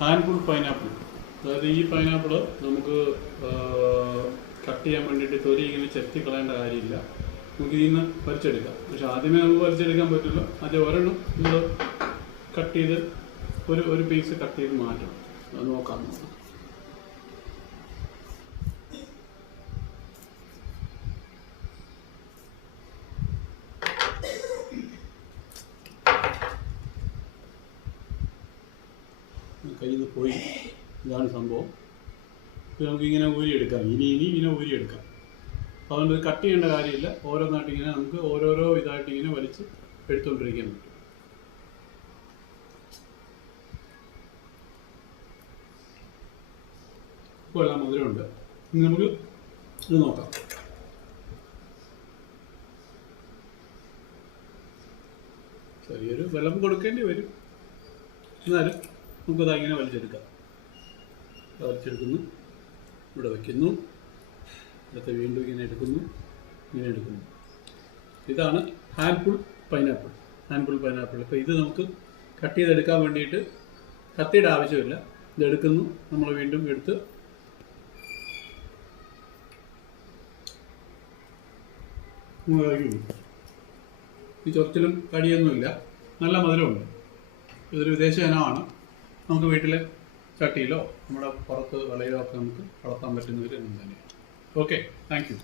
Hand pull pineapple. അതായത് ഈ pineapple നമുക്ക് കട്ട് ചെയ്യാൻ വേണ്ടിയിട്ട് തൊലി ഇങ്ങനെ ചെത്തി കളയേണ്ട കാര്യമില്ല. നമുക്ക് ഇതിൽ നിന്ന് വലിച്ചെടുക്കാം. പക്ഷെ ആദ്യമേ നമുക്ക് വലിച്ചെടുക്കാൻ പറ്റില്ല. ആദ്യം ഒരെണ്ണം നമ്മൾ കട്ട് ചെയ്ത് ഒരു പീസ് കട്ട് ചെയ്ത് മാറ്റണം. അത് നോക്കാം. കയ്യിൽ നിന്ന് പോയി. ഇതാണ് സംഭവം. നമുക്കിങ്ങനെ ഊരിയെടുക്കാം. ഇനി ഇങ്ങനെ ഊരിയെടുക്കാം. അതുകൊണ്ട് കട്ട് ചെയ്യേണ്ട കാര്യമില്ല. ഓരോന്നായിട്ട് ഇങ്ങനെ നമുക്ക് ഓരോരോ ഇതായിട്ട് ഇങ്ങനെ വലിച്ച് എടുത്തുകൊണ്ടിരിക്കാൻ പറ്റും. ഇപ്പോൾ എല്ലാം മധുരമുണ്ട്. ഇനി നമുക്ക് ഇത് നോക്കാം. ചെറിയൊരു വെള്ളം കൊടുക്കേണ്ടി വരും. എന്നാലും നമുക്കത് ഇങ്ങനെ വലിച്ചെടുക്കാം. വലിച്ചെടുക്കുന്നു, ഇവിടെ വയ്ക്കുന്നു, അടുത്ത വീണ്ടും ഇങ്ങനെ എടുക്കുന്നു, ഇങ്ങനെ എടുക്കുന്നു. ഇതാണ് ഹാൻഡ് പുൾ പൈനാപ്പിൾ. ഇപ്പോൾ ഇത് നമുക്ക് കട്ട് ചെയ്തെടുക്കാൻ വേണ്ടിയിട്ട് കത്തിയുടെ ആവശ്യമില്ല. ഇതെടുക്കുന്നു, നമ്മൾ വീണ്ടും എടുത്ത് ഈ ചൊറിച്ചിലും കടിയൊന്നുമില്ല. നല്ല മധുരമുണ്ട്. ഇതൊരു വിദേശ ഇനമാണ്. നമുക്ക് വീട്ടിലെ ചട്ടിയിലോ നമ്മുടെ പുറത്ത് വലയിലോ ഒക്കെ നമുക്ക് വളർത്താൻ പറ്റുന്ന ഒരു ഇനം തന്നെയാണ്. Okay, thank you.